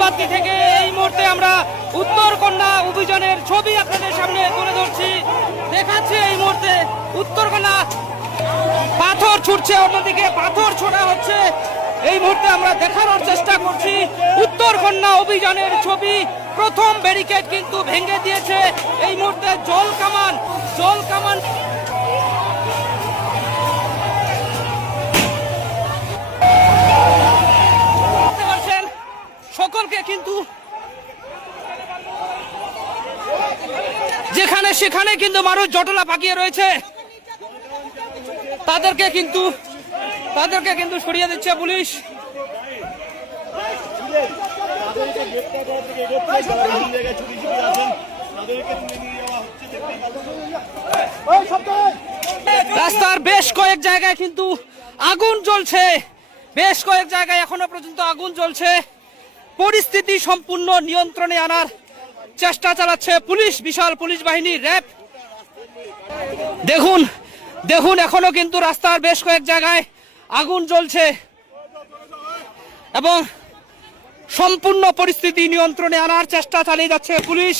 বাতি থেকে এই মুহূর্তে আমরা উত্তরকন্যা অভিযানের ছবি আপনাদের সামনে তুলে ধরছি, দেখাচ্ছি। এই মুহূর্তে উত্তরকন্যা পাথর ছুটছে, অন্যদিকে পাথর ছোড়া হচ্ছে। এই মুহূর্তে আমরা দেখানোর চেষ্টা করছি উত্তরকন্যা অভিযানের ছবি। প্রথম ব্যারিকেড কিন্তু ভেঙে দিয়েছে। এই মুহূর্তে জল কামান সকলকে কিন্তু যেখানে সেখানে কিন্তু মানুষ জটলা পাকিয়ে রয়েছে, তাদেরকে কিন্তু সরিয়ে দিচ্ছে পুলিশ। রাস্তার বেশ কয়েক জায়গায় কিন্তু আগুন জ্বলছে, বেশ কয়েক জায়গায় এখনো পর্যন্ত আগুন জ্বলছে। পরিস্থিতি সম্পূর্ণ নিয়ন্ত্রণে আনার চেষ্টা চালাচ্ছে পুলিশ, বিশাল পুলিশ বাহিনী, র্যাব। দেখুন এখনো কিন্তু রাস্তার বেশ কয়েক জায়গায় আগুন জ্বলছে এবং সম্পূর্ণ পরিস্থিতি নিয়ন্ত্রণে আনার চেষ্টা চালিয়ে যাচ্ছে পুলিশ।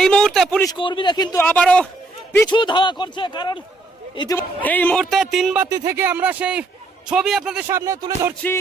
এই মুহূর্তে পুলিশ কর্মীরা কিন্তু আবারও পিছু ধাওয়া করছে, কারণ এই মুহূর্তে 3 বাতি থেকে আমরা সেই ছবি আপনাদের সামনে তুলে ধরছি।